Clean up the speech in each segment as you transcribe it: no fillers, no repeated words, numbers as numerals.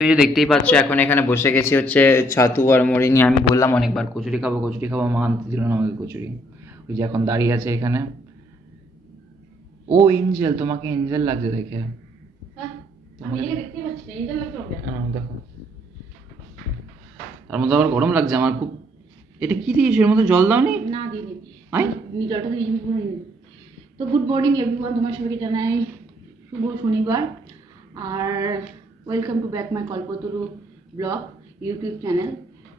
তুমি যে দেখতেই পাচ্ছ এখন এখানে বসে গেছি হচ্ছে ছাতু আর মুড়ি নিয়ে। আমি বললাম অনেকবার কচুরি খাবো কচুরি খাবো, মা আনতে দিল না আমাকে কচুরি। ওই যে এখন দাঁড়িয়ে আছে এখানে। ও এঞ্জেল, তোমাকে এঞ্জেল লাগছে দেখে। দেখো, তার মধ্যে আবার গরম লাগছে আমার খুব। এটা কি দিয়েছো, এর মধ্যে জল দাওনি? না দিদি, জলটা দিয়ে পুরো নিন। তো গুড মর্নিং এভরিওয়ান, তোমার সবাইকে জানাই শুভ শনিবার। আর welcome to back my Kalpataru blog YouTube channel.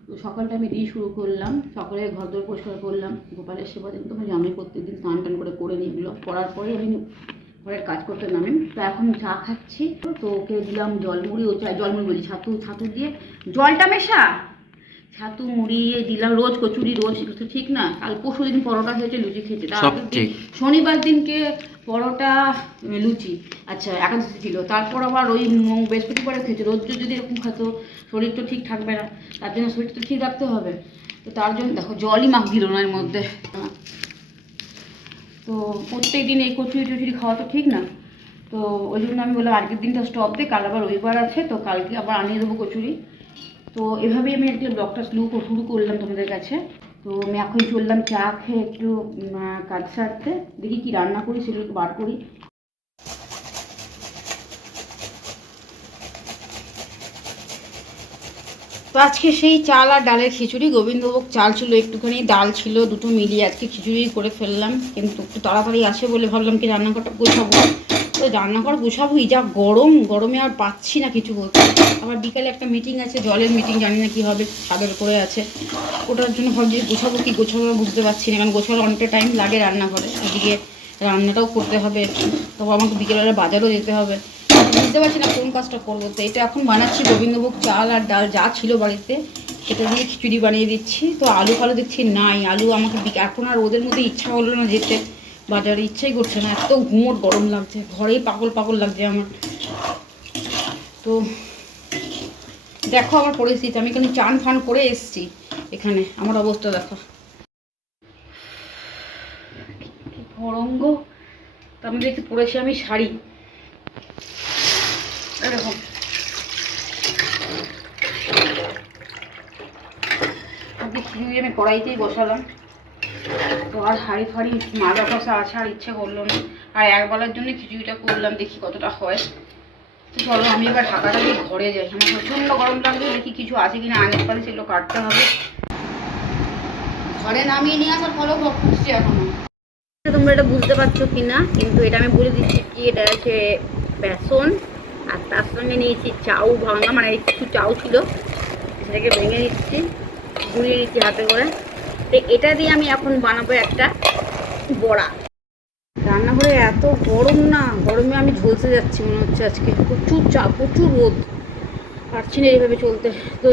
তো সকালটা আমি দিয়ে শুরু করলাম, সকালে ঘরদোর পরিষ্কার করলাম, গোপালের সেবা দিন। তোমার আমি প্রত্যেকদিন স্নান টান করে নিই, এগুলো করার পরে আমি ঘরের কাজ করতে নামি। তো এখন চা খাচ্ছি। তো ওকে দিলাম জলমুড়ি, ও চাই জলমুড়ি বলি ছাতু, ছাতু দিয়ে জলটা মেশা ছাতু মুড়িয়ে দিলাম। রোজ কচুরি রোজ তো ঠিক না। কাল পরশু দিন পরোটা খেয়েছে, লুচি খেয়েছে। শনিবার দিনকে পরোটা লুচি, আচ্ছা একাদশী ছিল। তারপর আবার ওই বৃহস্পতিবারে খেয়েছে। রোজ যদি এরকম খাতো শরীর তো ঠিক থাকবে না, তার জন্য শরীরটা তো ঠিক রাখতে হবে। তো তার জন্য দেখো জলই মাখ দিল না এর মধ্যে। তো প্রত্যেক দিন এই কচুরি টচুরি খাওয়া তো ঠিক না। তো ওই জন্য আমি বললাম আজকের দিনটা স্টপ দে, কাল আবার রবিবার আছে, তো কালকে আবার আনিয়ে দেবো কচুরি। তো এভাবেই আমি একটা ব্লগটা শুরু করলাম তোমাদের কাছে। তো আমি এখন চললাম চা খেয়ে একটু কাজ সারতে, দেখি কি রান্না করি সেগুলো একটু বার করি। তো আজকে সেই চাল আর ডালের খিচুড়ি, গোবিন্দভোগ চাল ছিল একটুখানি, ডাল ছিল, দুটো মিলিয়ে আজকে খিচুড়ি করে ফেললাম। কিন্তু একটু তাড়াতাড়ি আসে বলে ভাবলাম কি রান্নাঘরটা গোছাবো। তো রান্নাঘর গোছাবোই, যা গরম, গরমে আর পাচ্ছি না কিছু বলতে। আবার বিকালে একটা মিটিং আছে, জলের মিটিং, জানি না কী হবে, ছাদের করে আছে। ওটার জন্য ভাবছি গোছাবো কি গোছাবো বুঝতে পারছি না, কারণ গোছানোর অনেকটা টাইম লাগে রান্নাঘরে। এদিকে রান্নাটাও করতে হবে, তবু আমাকে বিকেলবেলা বাজারও যেতে হবে। বুঝতে পারছি না কোন কাজটা করবো। তো এটা এখন বানাচ্ছি গোবিন্দভোগ চাল আর ডাল যা ছিল বাড়িতে, এটা দিয়ে খিচুড়ি বানিয়ে দিচ্ছি। তো আলু ফালু দেখছি নাই, আলু আমাকে এখন আর ওদের মধ্যে ইচ্ছা হলো না যেতে বাজারে, ইচ্ছাই করছে না, এত ঘুমোট গরম লাগছে, ঘরেই পাগল পাগল লাগছে আমার। তো দেখো আমার পরিস্থিতি, আমি এখানে চান ফান করে এসছি, এখানে আমার অবস্থা দেখো গরঙ্গ। তো আমি দেখতে পরেছি আমি শাড়ি, এরকম খিচুড়ি আমি কড়াইতেই বসালাম। তো আর হাঁড়ি ফাড়ি মাজা কষা আছে, আর ইচ্ছে করলো না। আর একবেলার জন্য খিচুড়িটা করলাম, দেখি কতটা হয়। তো চলো আমি এবার ঢাকাটা দিয়ে ঘরে যাই, আমার প্রচণ্ড গরম লাগবে। দেখি কিছু আছে কিনা আনের পারে, সেগুলো কাটতে হবে। ঘরে নামিয়ে নিয়ে আসার ফলেও খুঁজছি এখনো। তোমরা এটা বুঝতে পারছো কি না, কিন্তু এটা আমি বলে দিচ্ছি কি এটা আছে বেসন, আর তার সঙ্গে নিয়েছি চাউ ভাঙা, মানে একটু চাউ ছিল, সেটাকে ভেঙে নিচ্ছি, গুঁড়িয়ে নিচ্ছি হাতে করে। তো এটা দিয়ে আমি এখন বানাবো একটা বড়া। রান্নাঘরে এত গরম না, গরমে আমি ঝলসে যাচ্ছি মনে হচ্ছে আজকে। প্রচুর চাপ, প্রচুর রোদ, পারছি না এইভাবে চলতে। তো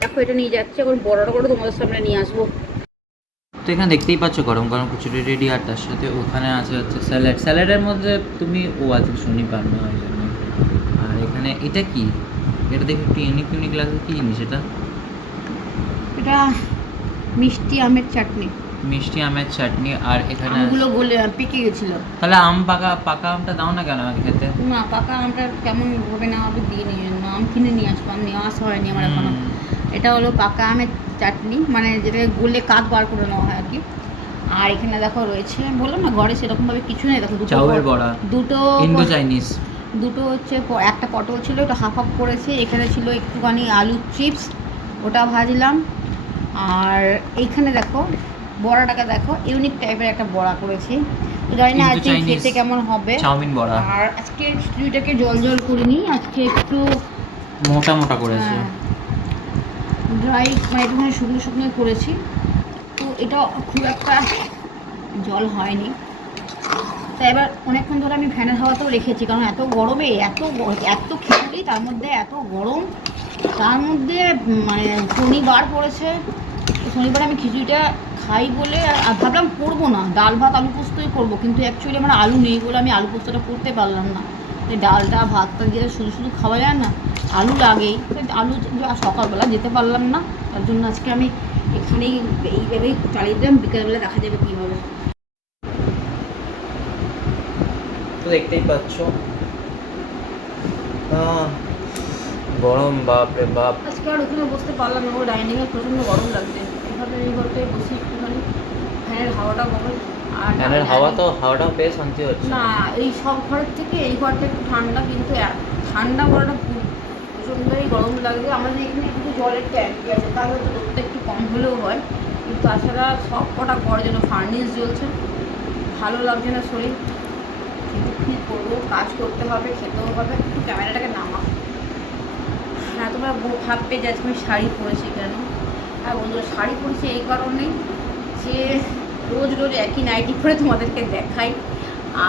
দেখো এটা নিয়ে যাচ্ছি, এখন বড়াটা করে তোমাদের সামনে নিয়ে আসবো। তো এখানে দেখতেই পাচ্ছ গরম গরম কচুরি রেডি, আর তার সাথে ওখানে আছে হচ্ছে স্যালাড। স্যালাডের মধ্যে তুমি আজকে শনিবার না ওই জন্য। আর এখানে এটা কি, এটা দেখে একটু ইউনিক ইউনিক লাগছে, কি জিনিস এটা? এটা মিষ্টি আমের চাটনি। মিষ্টি আমের চাটনি। আর এখানে আমগুলো গলে পেকে গেছিলো। তাহলে আম পাকা পাকা আমটা দাও না কেন আমাকে খেতে? না, পাকা আমটা কেমন হবে না হবে দিয়ে নিয়ে আম কিনে নিয়ে আসবো, আম নেওয়া আসা হয়নি আমার এখনো। এটা হলো পাকা আমের চাটনি, মানে যেটাকে গলে কাঠ বার করে নেওয়া হয় আর কি। আর এখানে দেখো রয়েছে, বললাম না ঘরে সেরকমভাবে কিছু নেই। দেখো চাউয়ের বড়া, দুটো ইন্দো চাইনিজ, দুটো হচ্ছে, একটা পটল ছিল, ওটা হাফ হাফ করেছে। এখানে ছিল একটুখানি আলু চিপস, ওটা ভাজলাম। আর এইখানে দেখো বড়াটাকে দেখো, ইউনিক টাইপের একটা বড়া করেছি। তো জানি না আজকে খেতে কেমন হবে। চাউমিন বড়া। আর আজকে খিচুড়িটাকে জল জল করিনি, আজকে একটু মোটা মোটা করেছে, ড্রাই, মানে একটুখানি শুকনো শুকনো করেছি। তো এটা খুব একটা জল হয়নি। তা এবার অনেকক্ষণ ধরে আমি ফ্যানের হাওয়াতেও রেখেছি, কারণ এত গরমে এত খিচুড়ি, তার মধ্যে এত গরম, তার মধ্যে মানে শনিবার পড়েছে। শনিবার আমি খিচুড়িটা খাই বলে আর ভাবলাম করবো না, ডাল ভাত আলু পোস্তই করবো, কিন্তু অ্যাকচুয়ালি আমার আলু নেই বলে আমি আলু পোস্তটা করতে পারলাম না। এই ডালটা ভাতটা দিয়ে শুধু শুধু খাওয়া যায় না, আলু লাগেই। আলু সকালবেলা যেতে পারলাম না, তার জন্য আজকে আমি এখানেই এইভাবেই চালিয়ে দিলাম, বিকেলবেলা দেখা যাবে কী হবে। তো দেখতেই পাচ্ছ গরম, বাপ রে বাপ। আজকে আর ওখানে বসতে পারলাম না, ও ডাইনিংয়ে প্রচণ্ড গরম লাগছে। এইভাবে এই ঘরটায় বসি একটুখানি, ফ্যানের হাওয়াটা বলে। আর ফ্যানের হাওয়াটাও পেয়ে শান্তি হচ্ছে। না, এই সব ঘরের থেকে এই ঘরটা একটু ঠান্ডা, কিন্তু ঠান্ডা বলাটা ভুল, প্রচণ্ডই গরম লাগবে। আমাদের এখানে একটু জলের ট্যাঙ্কি আছে, তাহলে তো রোদটা একটু কম হলেও হয়, কিন্তু তাছাড়া সব কটা ঘর যেন ফার্নিশ জ্বলছে, ভালো লাগছে না শরীর। কিন্তু কী করবো, কাজ করতে হবে, খেতেও হবে। একটু ক্যামেরাটাকে নামা। হ্যাঁ, তোমরা ভাববে যে আজকে আমি শাড়ি পরেছি কেন। হ্যাঁ বন্ধুরা, শাড়ি পরেছি এই কারণেই যে রোজ রোজ একই নাইটি পরে তোমাদেরকে দেখাই।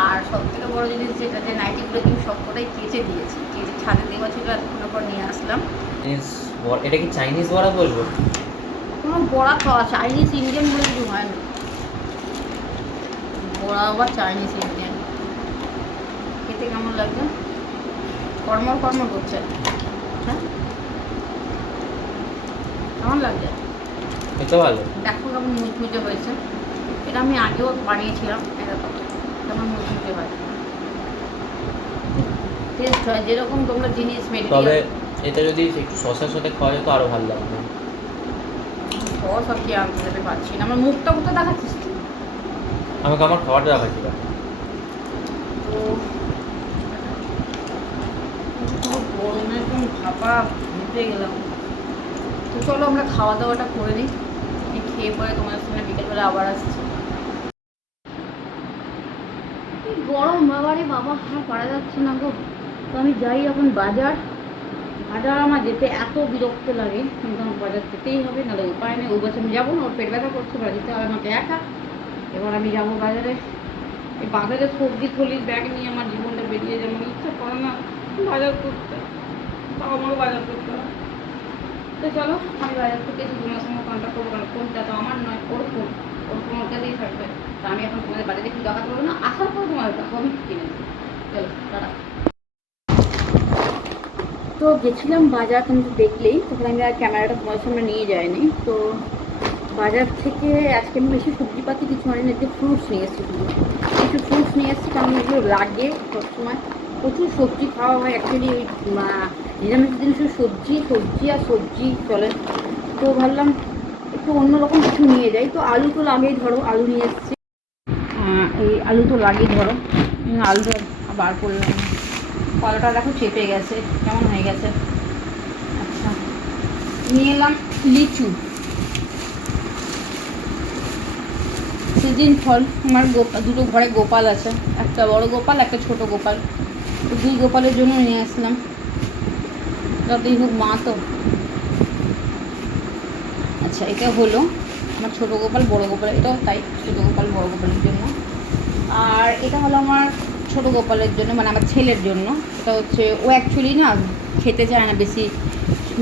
আর সব থেকে বড়ো জিনিস যেটা, যে নাইটিগুলো কিন্তু সবকটাই কেচে দিয়েছি, কেচে ছাদে দেওয়া ছিল, এতক্ষণ পর নিয়ে আসলাম। এটা কি চাইনিজ বড়া বলবো? কোনো বড়া খাওয়া, চাইনিজ ইন্ডিয়ান বলে কিছু হয় না, বড়া আবার চাইনিজ ইন্ডিয়ান। খেতে কেমন লাগবে? কর্মর কর্মর করছে। হ্যাঁ, কেমন লাগছে? খেতে ভালো। দেখো কেমন মুচমুচে হয়েছে। এটা আমি আগেও বানিয়েছিলাম, এটা তো কেমন মুচমুচে হয়, টেস্ট হয় যেরকম তোমরা জিনিস তবে মেটেরিয়াল। এটা যদি একটু সসের সাথে খাওয়া যেত আরো ভালো লাগবে। সস আর কি আনতে যেতে পারছি না, আমার মুখটা কোথাও দেখাচ্ছিস তুই? আমাকে আমার খাবারটা দেখাচ্ছি। তো গরমে একদম ভাপা ঘুরতে গেলাম। তো চলো আমরা খাওয়া দাওয়াটা করে নিই, খেয়ে পরে তোমাদের সামনে বিকেলবেলা আবার আসছি। এই গরম বাবারে বাবা, আর পারা যাচ্ছে না গো। তো আমি যাই এখন বাজার। বাজার আমার যেতে এত বিরক্ত লাগে, কিন্তু আমার বাজার যেতেই হবে, নাহলে উপায় নেই। ওই বছর আমি যাবো না, ওর পেট ব্যথা করছে, বাজার যেতে হবে আমাকে একা। এবার আমি যাবো বাজারে। এই বাজারে সবজি থলির ব্যাগ নিয়ে আমার জীবনটা বেরিয়ে যাবে, আমার ইচ্ছা করে না বাজার করতে, তাও আমারও বাজার করতে হয়। তো চলো আমি বাজার থেকে এসে তোমার সঙ্গে কন্ট্যাক্ট করবো, কারণ ফোনটা তো আমার নয়, ওর ফোন, ওর ফোন ওর কাছেই থাকবে। তা আমি এখন তোমাদের বাজারে একটু দেখাতে পারবো না, আসার পর তোমাদের দেখাবো আমি কিনে নেবো। চলো দাঁড়া। তো গেছিলাম বাজার, তুমি তো দেখলেই, তখন আমি আর ক্যামেরাটা তোমার সামনে নিয়ে যাইনি। তো বাজার থেকে আজকে আমি বেশি সবজিপাতি কিছু আনি না, একটু ফ্রুটস নিয়ে এসেছি, শুধু কিছু ফ্রুটস নিয়ে এসেছি, কারণ এগুলো লাগে সবসময়। প্রচুর সবজি খাওয়া হয় অ্যাকচুয়ালি, ওই নিরামিষ জিনিসের সবজি সবজি আর সবজি চলে। তো ভাবলাম একটু অন্যরকম কিছু নিয়ে যাই। তো আলু তো লাগেই, ধরো আলু নিয়ে এসেছি। এই আলু তো লাগেই, ধরো আলুটা বার করলাম। কলাটা দেখো চেপে গেছে, কেমন হয়ে গেছে। আচ্ছা, নিয়ে এলাম লিচু, সিজন ফল। আমার দুটো ঘরে গোপাল আছে, একটা বড় গোপাল, একটা ছোট গোপাল। তো দুই গোপালের জন্য নিয়ে আসলাম, যতই হোক মা তো। আচ্ছা, এটা হলো আমার ছোট গোপাল বড় গোপাল, এটাও তাই, ছোট গোপাল বড় গোপালের জন্য। আর এটা হলো আমার ছোট গোপালের জন্য, মানে আমার ছেলের জন্য। এটা হচ্ছে, ও অ্যাকচুয়ালি না খেতে চায় না বেশি,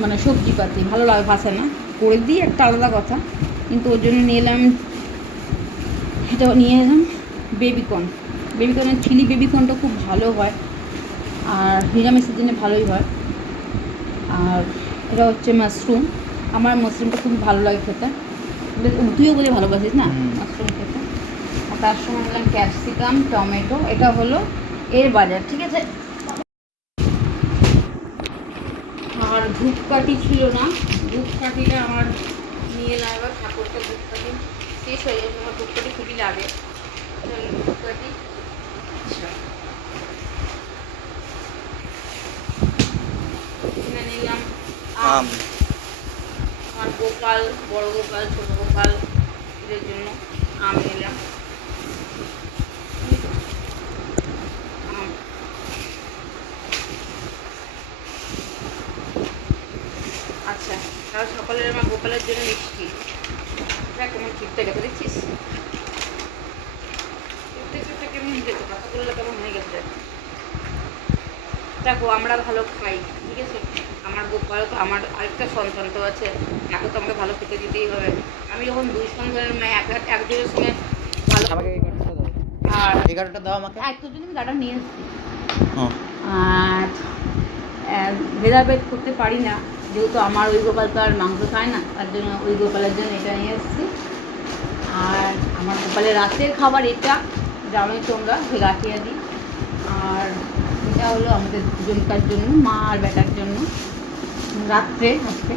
মানে সবজিপাতি ভালো লাগে, ভাসে না, করে দিই একটা আলাদা কথা, কিন্তু ওর জন্য নিয়ে এলাম, এটা নিয়ে এলাম বেবিকর্ন। বেবিকর্নের চিলি বেবিকর্নটা খুব ভালো হয়, আর নিরামিষের জন্য ভালোই হয়। আর এটা হচ্ছে মাশরুম, আমার মাশরুমটা খুবই ভালো লাগে খেতে, তুইও বলে ভালোবাসিস না মাশরুম খেতে। আর তার সঙ্গে নিলাম ক্যাপসিকাম, টমেটো। এটা হলো এর বাজার, ঠিক আছে। আর ধূপকাঠি ছিল না, ধূপকাঠিটা আমার নিয়ে এলাম এবার, ঠাকুরটা ধূপকাঠি শেষ হয়ে গেছে, আমার ধূপকাঠি খুবই লাগে। ধূপকাঠি, আচ্ছা এখানে নিলাম আম। আমার গোপাল, বড় গোপাল, ছোট গোপাল, এদের জন্য আম নিলাম। আম, আচ্ছা, তাহলে সকালের আমার গোপালের জন্য মিষ্টি। দেখ আমার চুপটা গেছে, দেখছিস চুপটা কেমন যেত, কথা বললে কেমন হয়ে গেছে। দেখো আমরা ভালো খাই, ঠিক আছে, আমার গোপাল, আমার আরেকটা সন্তান তো আছে, এখন তো আমাকে ভালো খেতে দিতেই হবে। আমি যখন দুই সন্তানের মেয়ে, একজনের সঙ্গে ভালো। আর এগারোটা দাও আমাকে। তোর জন্য আমি গাটা নিয়ে এসেছি। আর ভেদাভেদ করতে পারি না, যেহেতু আমার ওই গোপাল তো আর মাংস খায় না, তার জন্য ওই গোপালের জন্য এটা নিয়ে এসেছি। আর আমার গোপালের রাতের খাবার এটা, জানোই তোমরা, গাঠিয়া দিই। আর এটা হলো আমাদের দুজনকার জন্য, মা আর বেটার জন্য। রাত্রে আজকে।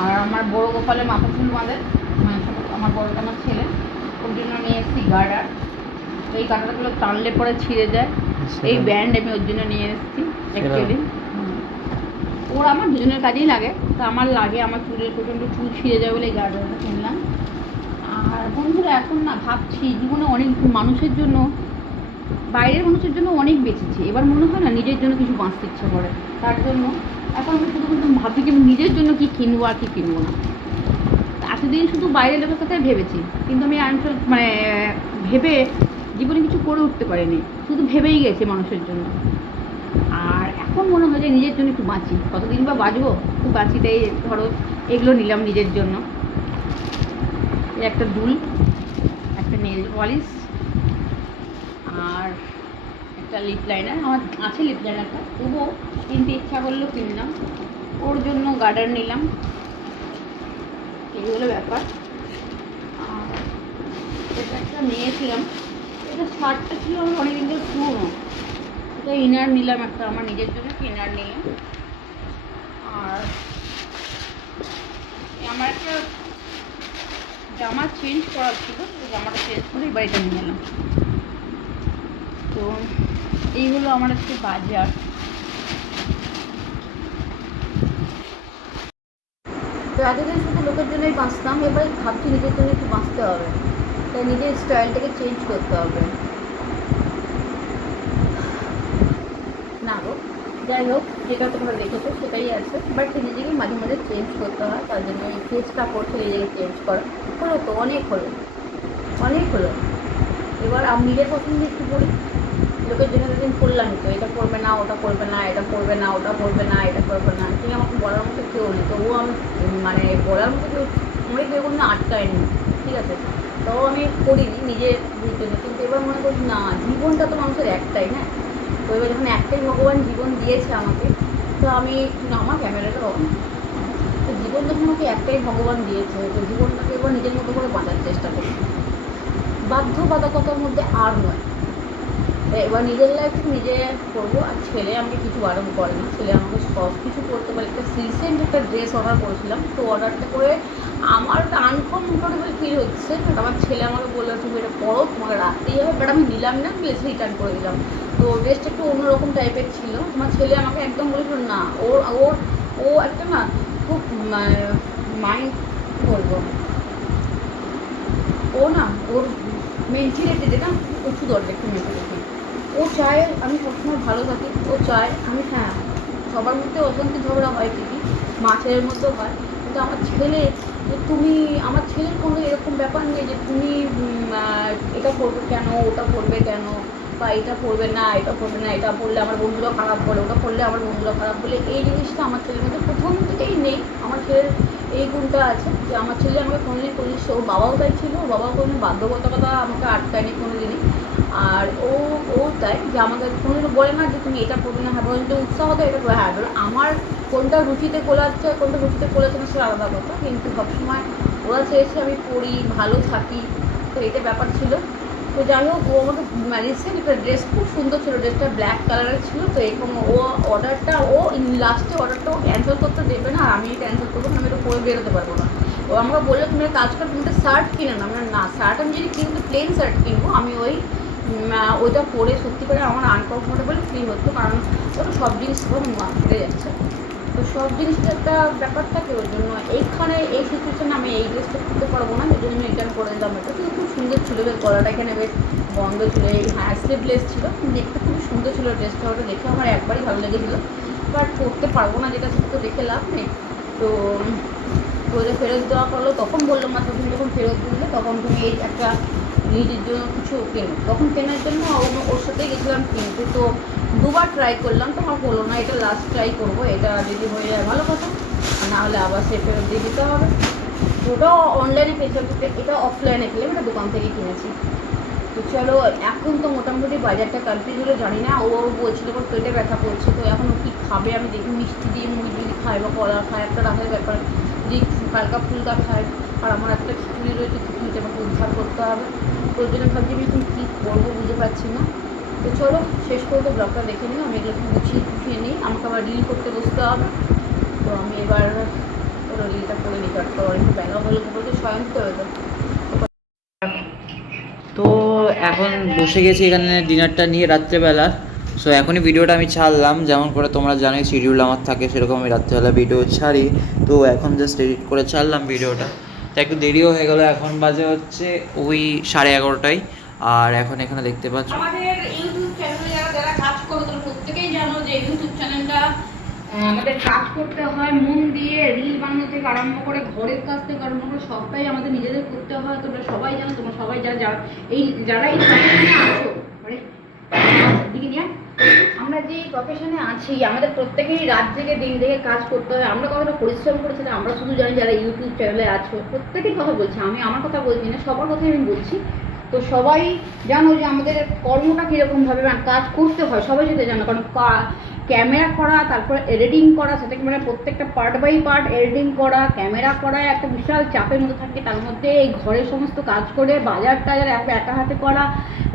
আর আমার বড় গোপালের মাথা চুল বাঁধে, মানে আমার বড়টা আমার ছেলে, ওর জন্য নিয়ে এসেছি গার্ডার। তো এই গার্ডারগুলো টানলে পরে ছিঁড়ে যায়, এই ব্যান্ড আমি ওর জন্য নিয়ে এসেছি অ্যাকচুয়ালি। ওর আমার দুজনের কাজেই লাগে, তো আমার লাগে, আমার চুলের প্রচণ্ড চুল ছিঁড়ে যায় বলে এই গার্ডারটা কিনলাম। আর বন্ধুরা এখন না ভাবছি জীবনে অনেক মানুষের জন্য, বাইরের মানুষের জন্য অনেক বেঁচেছি, এবার মনে হয় না নিজের জন্য কিছু বাঁচতে ইচ্ছা করে। তার জন্য এখন আমি শুধু কিন্তু ভাবি যে নিজের জন্য কী কিনবো আর কী কিনবো না। এতদিন শুধু বাইরের লোকের কথাই ভেবেছি, কিন্তু আমি মানে ভেবে জীবনে কিছু করে উঠতে পারিনি, শুধু ভেবেই গেছি মানুষের জন্য। আর এখন মনে হয় যে নিজের জন্য একটু বাঁচি, কতদিন বা বাঁচবো, একটু বাঁচি, তাই ধরো এগুলো নিলাম নিজের জন্য। একটা দুল, একটা নেল পলিশ, আর একটা লিপ লাইনার। আমার আছে লিপ লাইনারটা, তবুও কিনতে ইচ্ছা করলেও কিনলাম। ওর জন্য গার্ডার নিলাম, এই হলো ব্যাপার। আর এটা একটা নিয়েছিলাম, এটা শার্টটা ছিল আমার অনেকদিন ধরে পুরোনো, এটা ইনার নিলাম একটা, আমার নিজের জন্য ইনার নিলাম। আর আমার একটা জামা চেঞ্জ করার ছিল, জামাটা চেঞ্জ করে এবার এটা নিয়ে এলাম। তো এই হলো আমার আজকে বাজার। তো এতদিন শুধু লোকের জন্যই বাঁচতাম, এবার ভাবছি নিজের জন্য একটু বাঁচতে হবে, তাই নিজের স্টাইলটাকে চেঞ্জ করতে হবে। না গো, যাই হোক, যেটা তোমরা দেখেছো সেটাই আছে, বাট নিজেকে মাঝে মাঝে চেঞ্জ করতে হয়, তার জন্য এই চেষ্টা করছে নিজেকে চেঞ্জ করা। হলো তো, অনেক হলো, অনেক হলো। এবার আমি নিজের পছন্দ একটু করি, লোকের জন্য দিন করলামই তো, এটা করবে না, ওটা করবে না, এটা করবে না, ওটা করবে না, এটা করবে না, তুমি আমাকে বলার মতো কেউ নেই, তবুও আমি মানে বলার মতো কেউ অনেক কেউ না আটকায়নি, ঠিক আছে, তো আমি করিনি নিজের জন্য। কিন্তু এবার মনে করছি না, জীবনটা তো মানুষের একটাই, হ্যাঁ, তো এবার যখন একটাই ভগবান জীবন দিয়েছে আমাকে, তো আমি না, আমার ক্যামেরাটা অন, তো জীবন যখন আমাকে একটাই ভগবান দিয়েছে, তো জীবনটাকে এবার নিজের মতো করে বাঁচার চেষ্টা করছি, বাধ্যবাধকতার মধ্যে আর নয়। এবার নিজের লাইফ নিজে করবো। আর ছেলে আমাকে কিছু বারণ করে না, ছেলে আমাকে সব কিছু করতে পারে। একটা রিসেন্ট একটা ড্রেস অর্ডার করেছিলাম, তো অর্ডারটা করে আমার একটা আনকমফোর্টেবল ফিল হচ্ছে, বাট আমার ছেলে আমাকে বললো তুমি এটা পরো, তোমাকে রাখতেই হবে, বাট আমি নিলাম না, আমি এসে রিটার্ন করে দিলাম। তো ড্রেসটা একটু অন্যরকম টাইপের ছিল, আমার ছেলে আমাকে একদম বলেছিল না, ওর ওর ও একটা না খুব মাইন্ড বলবো, ও না ওর মেন্টালিটি যেটা প্রচুর দরকার, একটু মেন্টালিটি, ও চায় আমি সবসময় ভালো থাকি, ও চায় আমি, হ্যাঁ সবার মধ্যে অশান্তি ঝগড়া হয় ঠিকই, মা ছেলের মধ্যেও হয়, কিন্তু আমার ছেলে, যে তুমি, আমার ছেলের কোনো এরকম ব্যাপার নেই যে তুমি এটা করবে কেন, ওটা করবে কেন, বা এটা করবে না, এটা করবে না, এটা পড়লে আমার বন্ধুরা খারাপ বলে, ওটা পড়লে আমার বন্ধুরা খারাপ বলে, এই জিনিসটা আমার ছেলের মধ্যে প্রথম থেকেই নেই। আমার ছেলের এই গুণটা আছে যে আমার ছেলে আমাকে কোনোদিন কোনোদিন, ওর বাবাও তাই ছিল, ওর বাবাও কোনোদিন বাধ্যবাধকতা আমাকে আটকায়নি কোনোদিনই। আর ও তাই যে আমাকে কোনোদিনও বলে না যে তুমি এটা করবে না, হ্যাঁ বলেন তো উৎসাহ দেয়, এটা করে, হ্যাঁ আমার কোনটা রুচিতে কোলাচ্ছে, কোনটা রুচিতে কোলাচ্ছে না সেটা আলাদা কথা, কিন্তু সবসময় ওরা চেয়েছে আমি পড়ি, ভালো থাকি, তো এটা ব্যাপার ছিল। তো যাই হোক, ও আমাকে রিসেন্ট একটা ড্রেস খুব সুন্দর ছিল, ড্রেসটা ব্ল্যাক কালারের ছিল, তো এরকম ও অর্ডারটা, ও লাস্টে অর্ডারটা ক্যান্সেল করতে দেবে না, আর আমি ক্যান্সেল করবো না, আমি এটা পরে বেরোতে পারবো না। ও আমাকে বললো তুমি কাজ করো, তুমি একটা শার্ট কিনে না, না শার্ট আমি যদি কিনবো প্লেন শার্ট কিনবো, আমি ওইটা পরে সত্যি করে আমার আনকমফোর্টেবল ফিল হতো, কারণ ওটা সব জিনিস ফেটে যাচ্ছে, তো সব জিনিসটা একটা ব্যাপার থাকে, ওই জন্য এইখানে এই সিচুয়েশানে আমি এই ড্রেসটা করতে পারবো না, এই জন্য আমি রিটার্ন করে দিলাম। এটা কিন্তু খুব সুন্দর ছিল, বেশ গলাটা এখানে বেশ বন্ধ ছিল, এই স্লিভলেস ছিল, দেখতে খুব সুন্দর ছিল ড্রেসটা, ওটা দেখে আমার একবারই ভালো লেগেছিলো, বাট করতে পারবো না, যেটা সেটা তো দেখে লাভ নেই। তো ওটা ফেরত দেওয়া করলো, তখন বললাম মা তুমি যখন ফেরত দিলে তখন তুমি এই একটা নিজের জন্য কিছু কেনো, তখন কেনার জন্য ওর সাথেই গেছিলাম কিনতে। তো দুবার ট্রাই করলাম, তো আমার হলো না, এটা লাস্ট ট্রাই করবো, এটা যদি হয়ে যায় ভালো কথা, আর না হলে আবার সে ফেরত দিয়ে দিতে হবে। ওটাও অনলাইনে পেয়েছিলাম, এটা অফলাইনে পেলাম, এটা দোকান থেকে কিনেছি। তো চলো, এখন তো মোটামুটি বাজারটা কমপ্লিট হলো, জানি না, ও বলছিল ওর পেটে ব্যথা করছে, তো এখন ও কী খাবে আমি দেখি, মিষ্টি দিয়ে মুড়ি যদি খায় বা কলা খায়, একটা রাখার ব্যাপার, যদি হালকা ফুলকা খায়, আর আমার একটা খিচুড়ি রয়েছে, খিচুড়িটা আমাকে উদ্ধার করতে হবে, তো ওই জন্য ভাবছি আমি এখন কী করবো বুঝতে পারছি না। তো চলো শেষ করবো, ব্লগটা দেখে নিও। আমি এগুলো গুছিয়ে নিই, আমাকে আবার রিল করতে বসতে হবে। তো আমি এবার ওরা রিলটা করে নিই, কাটতে পারি বেলা হলে বলতে স্বয়ং করে দেবো। তো এখন বসে গেছি এখানে ডিনারটা নিয়ে রাত্রেবেলা। সো এখনই ভিডিওটা আমি ছাড়লাম, যেমন করে তোমরা জানোই শিডিউল আমার থাকে সেরকম আমি রাত্রেবেলা ভিডিও ছাড়ি। তো এখন জাস্ট এডিট করে ছাড়লাম ভিডিওটা, তো একটু দেরিও হয়ে গেলো। এখন বাজে হচ্ছে ওই 11:30টায়। আর এখন এখানে দেখতে পাচ্ছ আমাদের ইউটিউব চ্যানেলে যারা কাজ করো তোমরা প্রত্যেকেই জানো যে ইউটিউব চ্যানেলটা আমাদের কাজ করতে হয় মন দিয়ে। রিল বানানো থেকে আরম্ভ করে ঘরের কাজ থেকে আরম্ভ করে সবটাই আমাদের নিজেদের করতে হয়। তোমরা সবাই জানো, তোমরা সবাই যারা যারা এই প্রফেশনে আছো, আমরা যে প্রফেশনে আছি আমাদের প্রত্যেকেই রাত জেগে দিন জেগে কাজ করতে হয়। আমরা কতটা পরিশ্রম করেছি আমরা শুধু জানি যারা ইউটিউব চ্যানেলে আছো। প্রত্যেকের কথা বলছি, আমি আমার কথা বলছি না, সবার কথাই আমি বলছি। তো সবাই জানো যে আমাদের কর্মটা কীরকমভাবে কাজ করতে হয়, সবাই যদি জানো। কারণ ক্যামেরা করা, তারপর এডিটিং করা, সেটাকে মানে প্রত্যেকটা পার্ট বাই পার্ট এডিটিং করা, ক্যামেরা করা একটা বিশাল চাপের মধ্যে থাকে। তার মধ্যে এই ঘরের সমস্ত কাজ করে বাজার টাজার একা হাতে করা,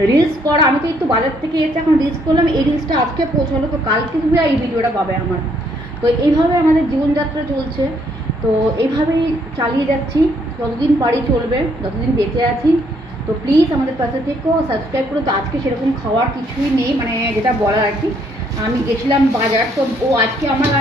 রিলস করা। আমি তো একটু বাজার থেকে এসে এখন রিলস করলাম, এই রিলসটা আজকে পৌঁছালো, তো কালকে তুমি এই ভিডিওটা পাবে আমার। তো এইভাবে আমাদের জীবনযাত্রা চলছে। তো এইভাবেই চালিয়ে যাচ্ছি, যতদিন পারি চলবে, যতদিন বেঁচে আছি। তো প্লিজ আমাদের পাশে থেকেও সাবস্ক্রাইব করো। তো আজকে সেরকম খাওয়ার কিছুই নেই, মানে যেটা বলার আর কি। আমি গেছিলাম বাজার, তো আজকে আমার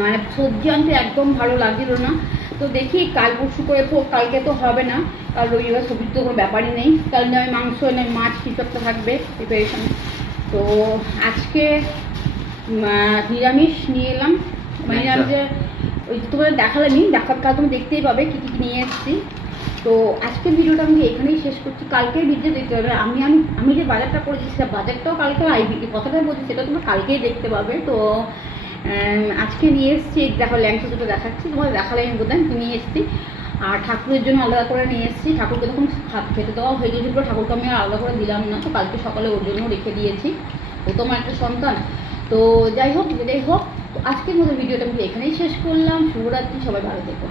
মানে সবজি আনতে একদম ভালো লাগছিল না। তো দেখি কাল পরশু করে, তো কালকে তো হবে না, কাল রবিবার, সবজির তো কোনো ব্যাপারই নেই। কাল নয় মাংস নয় মাছ কিছু একটা থাকবে প্রিপারেশন। তো আজকে নিরামিষ নিয়ে এলাম, মানে যে ওই তোমাদের দেখালামই, দেখার কাল তুমি দেখতেই পাবে কী কী নিয়ে এসেছি। তো আজকের ভিডিওটা আমি এখানেই শেষ করছি, কালকের ভিডিও দেখতে পাবে। আমি যে বাজারটা করেছি সেটা বাজারটাও কালকে কথাটা বলছি সেটা তোমরা কালকেই দেখতে পাবে। তো আজকে নিয়ে এসেছি, দেখো ল্যাংচা দুটো দেখাচ্ছি, তোমাদের দেখালে আমি বোধহয় নিয়ে এসেছি। আর ঠাকুরের জন্য আলাদা করে নিয়ে এসেছি, ঠাকুরকে তখন খেতে দেওয়া হয়ে গেছিলো, ঠাকুরকে আমি আর আলাদা করে দিলাম না। তো কালকে সকালে ওর জন্য রেখে দিয়েছি, ও তো আমার একটা সন্তান। তো যাই হোক যেটাই হোক, তো আজকের মতো ভিডিওটা আমি এখানেই শেষ করলাম। শুভরাত্রি, সবাই ভালো থেকো।